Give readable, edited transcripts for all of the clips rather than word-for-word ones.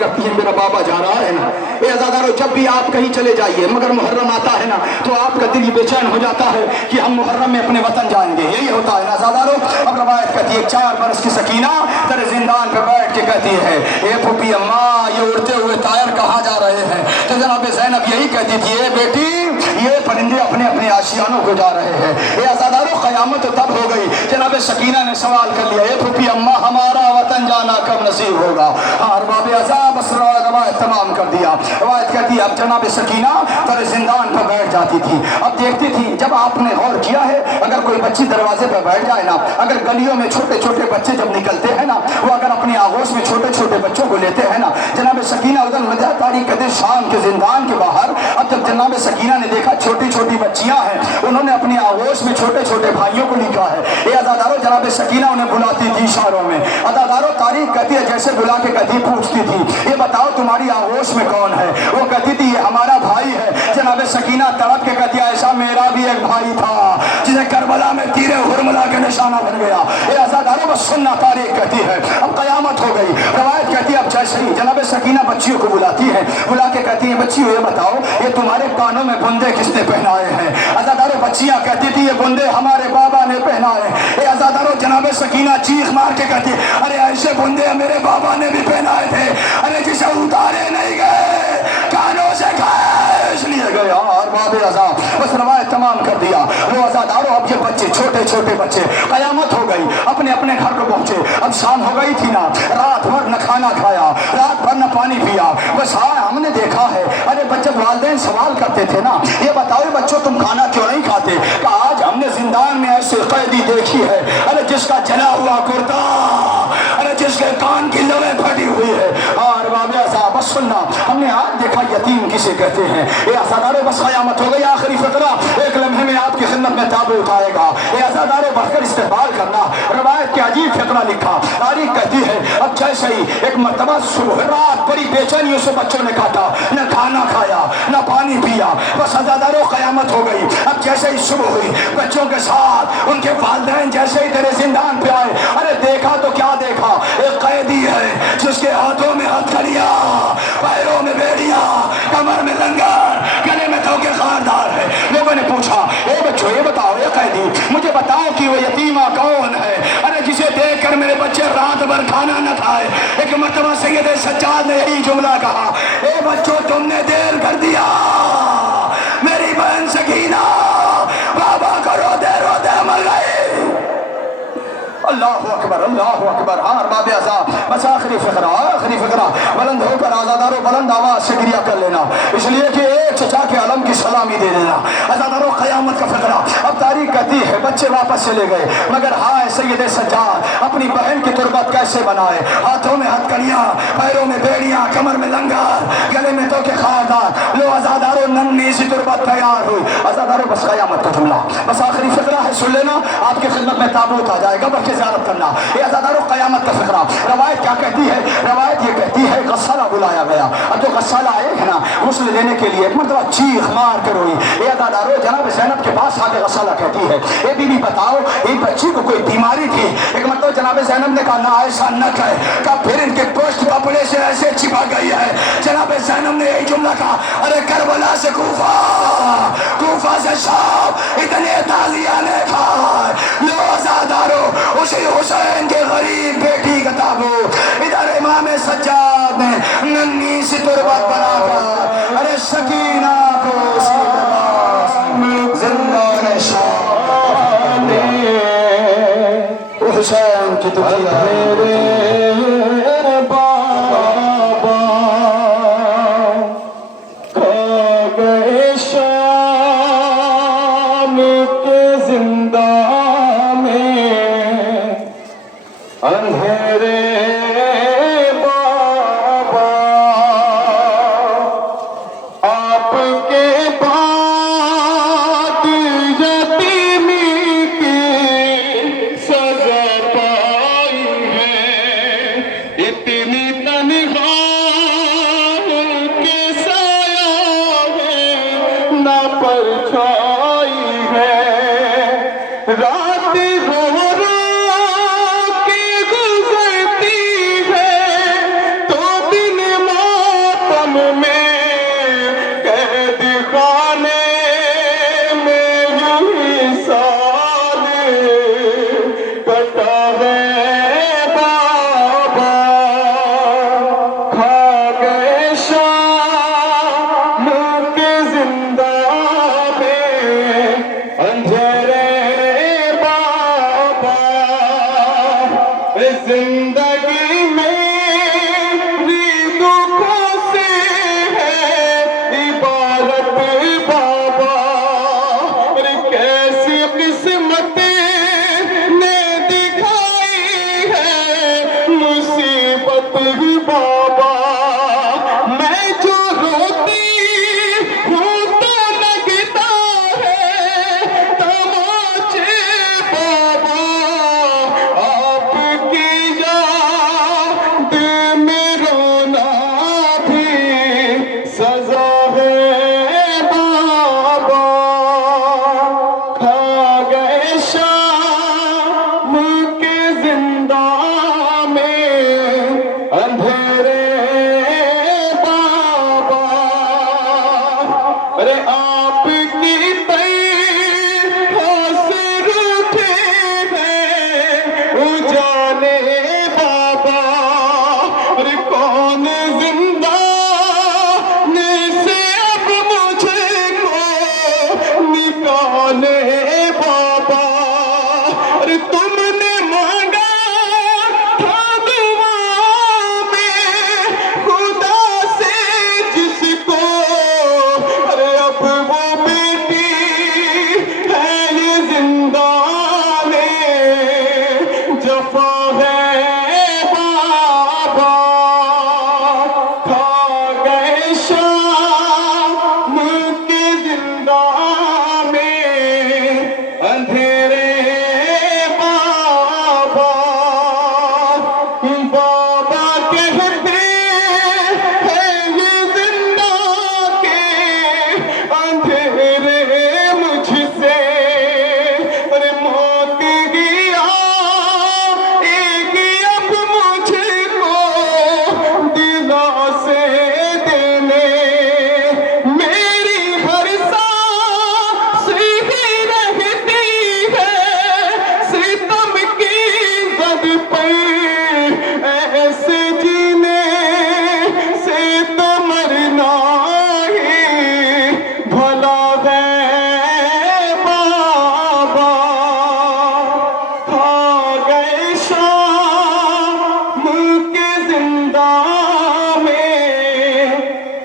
करती है मेरा बाबा जा रहा है ना। ये अज़ादारों जब भी आप कहीं चले जाइए मगर मुहर्रम आता है ना तो आपका दिल ये बेचैन हो जाता है कि हम मुहर्रम में अपने वतन जाएंगे, यही होता है ना अज़ादारों। अब रवायत कहती है 4 बरस की सकीना तेरे जिंदान पे बैठ के कहती है ए फूफी अम्मा ये उड़ते हुए तायर कहाँ जा रहे हैं। तो जनाब ज़ैनब यही कहती थी ए बेटी ये परिंदे अपने अपने आशियानों को जा रहे हैं। ये अज़ादारों क़यामत तो तब हो गई जनाब सकीना ने सवाल कर लिया ए फूफी अम्मा हमारा वतन जाना कब नसीब होगा। हाँ अरबाब अज़ाब रवायत तमाम कर दिया। रवायत कहती है अब जनाब सकीना तेरे जिंदान पर बैठ जाती थी। अब देखती थी जब आपने गौर किया है अगर कोई बच्ची दरवाजे पर बैठ जाए ना, अगर गलियों में छोटे छोटे बच्चे जब निकलते हैं ना वो अगर अपने आगोश में छोटे छोटे बच्चों को लेते हैं ना, जनाब सकीना उधर मजा तारीख कहते शाम के जिंदान के बाहर। अब जब जनाब सकीना ने देखा छोटी छोटी बच्चियां हैं उन्होंने अपने आगोश में छोटे छोटे भाइयों को लिखा है। ये अज़ादारों जनाब सकीना उन्हें बुलाती थी इशारों में। अज़ादारों तारीख कहती है जैसे बुला के कहती पूछती थी ये बताओ तुम्हारी आगोश में कौन है। वो कहती थी ये हमारा भाई है। जनाब सकीना तड़प के कहती है ऐसा मेरा भी एक भाई था जिसे करबला में तीरे हुरमला के निशाना बन गया। ये अज़ादारों बस सुन्ना तारीख कहती है अब क़यामत हो गई। रवायत कहती है अब जैसे ही जनाब सकीना बच्चियों को बुलाती है बुला के कहती है बच्चियों ये बताओ ये तुम्हारे कानों में बुंदे किसने पहनाए हैं। अज़ादारों बच्चियां कहती थी ये बुंदे हमारे बाबा ने पहनाए। ये अज़ादारों जनाब सकीना चीख मार के कहती अरे ऐसे बुंदे मेरे बाबा ने भी पहनाए थे, अरे जिसे उतारे नहीं गए कानों से खींच लिए गए। और बाबे अज़ाब बस रवायत तमाम कर दिया। वो अज़ादारों अब ये बच्चे छोटे छोटे बच्चे क़यामत हो गई अपने अपने घर को पहुंचे। अब शाम हो गई थी ना, रात भर न खाना खाया रात भर न पानी पिया। बस हाँ हमने देखा है अरे बच्चे वालिदैन सवाल करते थे ना ये बताओ बच्चों तुम खाना क्यों नहीं खाते। कि आज हमने जिंदान में ऐसे कैदी देखी है अरे जिसका जला हुआ कुर्ता, अरे जिसके कान की लवें फटी हुई है। और बाबा साहब बस सुनना हमने आज देखा यतीम किसे कहते हैं। ये अज़ादारों बस क़यामत हो गई। आखिरी फ़करा एक लम्हे में आपकी खिदमत में ताबूत उठाएगा। ये अज़ादारों बढ़कर इस्तेमाल करना। रवायत के अजीब फ़करा लिखा तारीख कहती है अब जैसे ही एक मरतबा सुबह रात बड़ी बेचैनियों से बच्चों ने काटा न खाना खाया न पानी पिया। बस अज़ादारों क़यामत हो गई। अब जैसे ही सुबह हुई बच्चों के साथ उनके वालिदैन जैसे ही तेरे जिंदान पे आए अरे देखा तो क्या देखा एक कैदी है जिसके हाथों में हथकड़ियां पैरों में बेड़ियां कमर में लंगर गले में धोखे खारदार है। लोगों ने पूछा ए बच्चों ये बताओ ये कैदी मुझे बताओ कि वो यतीमा कौन है अरे जिसे देख कर मेरे बच्चे रात भर खाना न खाए। एक मरतबा सैयद सज्जाद ने यही जुमला कहा ए बच्चों तुमने देर कर दिया मेरी बहन सकीना बाबा को रोते रोते मर गई। अल्लाह अकबर अल्लाह अकबर। हाँ बाबे अज़ाब बस आखिरी फ़करा बुलंद होकर अज़ादारों बुलंद आवाज़ से गिरिया कर लेना इसलिए कि एक चचा के अलम की सलामी दे देना। अज़ादारों क़यामत का फ़करा। अब तारीख कहती है बच्चे वापस चले गए मगर हाय सैयद सज्जाद अपनी बहन की तुरबत कैसे बनाए। हाथों में हथकड़ियाँ पैरों में बेड़ियाँ कमर में लंगर गले में तो के खारदार। लो अज़ादारों नन्ही सी तुरबत तैयार हुई। अज़ादारों बस क़यामत का जुमला बस आखिरी फ़करा है सुन लेना आपकी खिदमत में ताबूत आ जाएगा बल्कि ज़ियारत करना। ये अज़ादारों क़यामत का फ़करा। रवायत क्या कहती है रवायत ये कहती है गस्साला बुलाया गया। अब जो गस्साला आए है ना गुस्ल लेने के लिए एक मरतबा चीख मार कर रोई। ये अज़ादारों जनाब ज़ैनब के पास आके गस्साला कहती है ए बीबी बताओ एक बच्ची को कोई बीमारी थी। एक मरतबा जनाब ज़ैनब ने कहा ना ऐसा न कहे का फिर इनके गोश्त कपड़े से ऐसे छिपा गई है। जनाब ज़ैनब ने यही जुमला कहा अरे करबला से कूफा से शाम इतने ताज़ियाने खाए। लो अज़ादारों उसी हुसैन के गरीब बेटी का ताबूत इधर इमाम सज्जाद ने नन्ही सी तुरबत बनाकर अरे सकीना को जिंदान शान हुसैन की दुनिया के गुजरती है तो दिन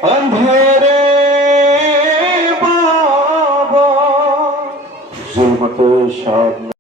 اندھیرے بابا ظلمت شام